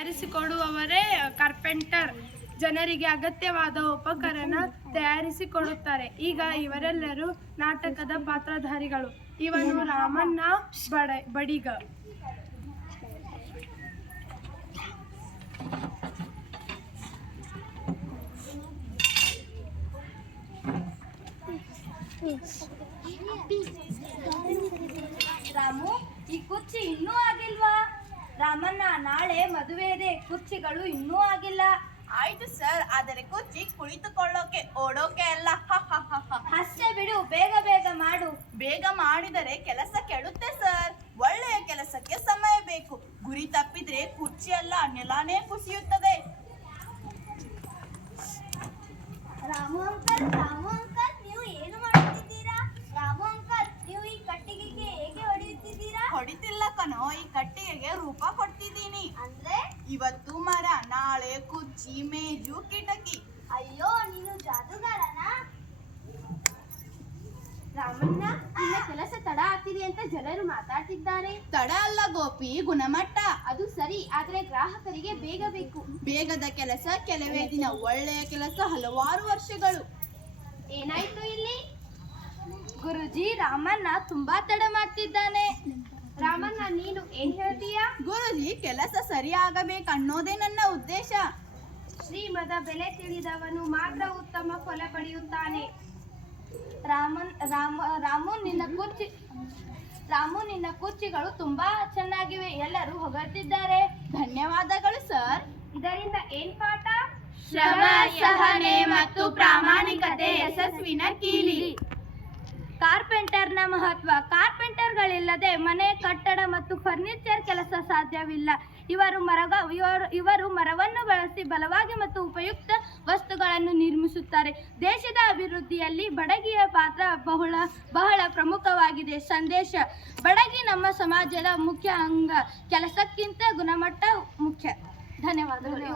ತಯಾರಿಸಿಕೊಡುವವರೇ carpenter. ಜನರಿಗೆ ಅಗತ್ಯವಾದ ಉಪಕರಣ ತಯಾರಿಸಿಕೊಡುತ್ತಾರೆ. ಈಗ ಇವರೆಲ್ಲರೂ ನಾಟಕದ ಪಾತ್ರಧಾರಿಗಳು. ಇವನು ರಾಮಣ್ಣ ಬಡಿಗ. ರಾಮು, ಈ ಕುರ್ಚಿ ಇನ್ನೂ ಆಗಿಲ್ವಾ? ರಾಮಣ್ಣ, ನಾಳೆ ಮದುವೆ ಇದೆ, ಕುರ್ಚಿಗಳು ಇನ್ನೂ ಆಗಿಲ್ಲ. ಆಯ್ತು ಸರ್, ಆದರೆ ಕುರ್ಚಿ ಕುಳಿತುಕೊಳ್ಳೋಕೆ, ಓಡೋಕೆ ಅಲ್ಲ. ಹಾಸ್ಯ ಬಿಡು, ಬೇಗ ಬೇಗ ಮಾಡು. ಬೇಗ ಮಾಡಿದರೆ ಕೆಲಸ ಕೆಡುತ್ತೆ ಸರ್. ಒಳ್ಳೆಯ ಕೆಲಸಕ್ಕೆ ಸಮಯ ಬೇಕು. ಗುರಿ ತಪ್ಪಿದ್ರೆ ಕುರ್ಚಿ ಅಲ್ಲ, ನೆಲಾನೇ ಕುಸಿಯುತ್ತದೆ. ರಾಮು ಅಂಕಲ್, ನೀವು ಏನು ಮಾಡುತ್ತಿದ್ದೀರಾ? ರಾಮು ಅಂಕಲ್, ನೀವು ಈ ಕಟ್ಟಿಗೆಗೆ ಹೇಗೆ ಹೊಡೆಯುತ್ತಿದ್ದೀರಾ? ಹೊಡಿತಿಲ್ಲ ಕಣೋ, ಈ ಕಟ್ಟಿಗೆಗೆ ರೂಪ ಕೊಡ್ತಿದ್ದೀನಿ. ಅಂದ್ರೆ? ಇವತ್ತು ಮರ, ನಾಳೆ ಕುರ್ಚಿ, ಮೇಜು, ಕಿಟಕಿ. ಅಯ್ಯೋ, ನೀನು ಜಾದೂಗಾರನಾ? ರಾಮಣ್ಣ, ನಿನ್ನ ಕೆಲಸ ತಡ ಆಗ್ತಿದೆ ಅಂತ ಜನರು ಮಾತಾಡ್ತಿದ್ದಾರೆ. ತಡ ಅಲ್ಲ ಗೋಪಿ, ಗುಣಮಟ್ಟ. ಅದು ಸರಿ, ಆದ್ರೆ ಗ್ರಾಹಕರಿಗೆ ಬೇಗ ಬೇಕು. ಬೇಗದ ಕೆಲಸ ಕೆಲವೇ ದಿನ, ಒಳ್ಳೆಯ ಕೆಲಸ ಹಲವಾರು ವರ್ಷಗಳು. ಏನಾಯ್ತು ಇಲ್ಲಿ? ಗುರುಜಿ, ರಾಮಣ್ಣ ತುಂಬಾ ತಡ ಮಾಡ್ತಿದ್ದಾನೆ. ರಾಮಣ್ಣ, ನೀನು ಏನ್ ಹೇಳ್ತೀಯಾ? ಗುರುಜಿ, ಕೆಲಸ ಸರಿಯಾಗಬೇಕನ್ನೋದೇ ನನ್ನ ಉದ್ದೇಶ. ಶ್ರೀಮದ ಬೆಲೆ ತಿಳಿದವನು ಮಾತ್ರ ಉತ್ತಮ ಫಲ ಪಡೆಯುತ್ತಾನೆ. ರಾಮು, ನಿನ್ನ ಕುರ್ಚಿಗಳು ತುಂಬಾ ಚೆನ್ನಾಗಿವೆ, ಎಲ್ಲರೂ ಹೊಗಳ್ತಿದ್ದಾರೆ. ಧನ್ಯವಾದಗಳು ಸರ್. ಇದರಿಂದ ಏನ್ ಪಾಠ? ಶ್ರಮ, ಸಹನೆ ಮತ್ತು ಪ್ರಾಮಾಣಿಕತೆ ಯಶಸ್ವಿನ ಕೀಲಿ. ಕಾರ್ಪೆಂಟರ್ನ ಮಹತ್ವ. ಕಾರ್ಪೆಂಟರ್ಗಳಿಲ್ಲದೆ ಮನೆ, ಕಟ್ಟಡ ಮತ್ತು ಫರ್ನಿಚರ್ ಕೆಲಸ ಸಾಧ್ಯವಿಲ್ಲ. ಇವರು ಮರವನ್ನು ಬಳಸಿ ಬಲವಾಗಿ ಮತ್ತು ಉಪಯುಕ್ತ ವಸ್ತುಗಳನ್ನು ನಿರ್ಮಿಸುತ್ತಾರೆ. ದೇಶದ ಅಭಿವೃದ್ಧಿಯಲ್ಲಿ ಬಡಗಿಯ ಪಾತ್ರ ಬಹಳ ಪ್ರಮುಖವಾಗಿದೆ. ಸಂದೇಶ: ಬಡಗಿ ನಮ್ಮ ಸಮಾಜದ ಮುಖ್ಯ ಅಂಗ. ಕೆಲಸಕ್ಕಿಂತ ಗುಣಮಟ್ಟ ಮುಖ್ಯ. ಧನ್ಯವಾದಗಳು.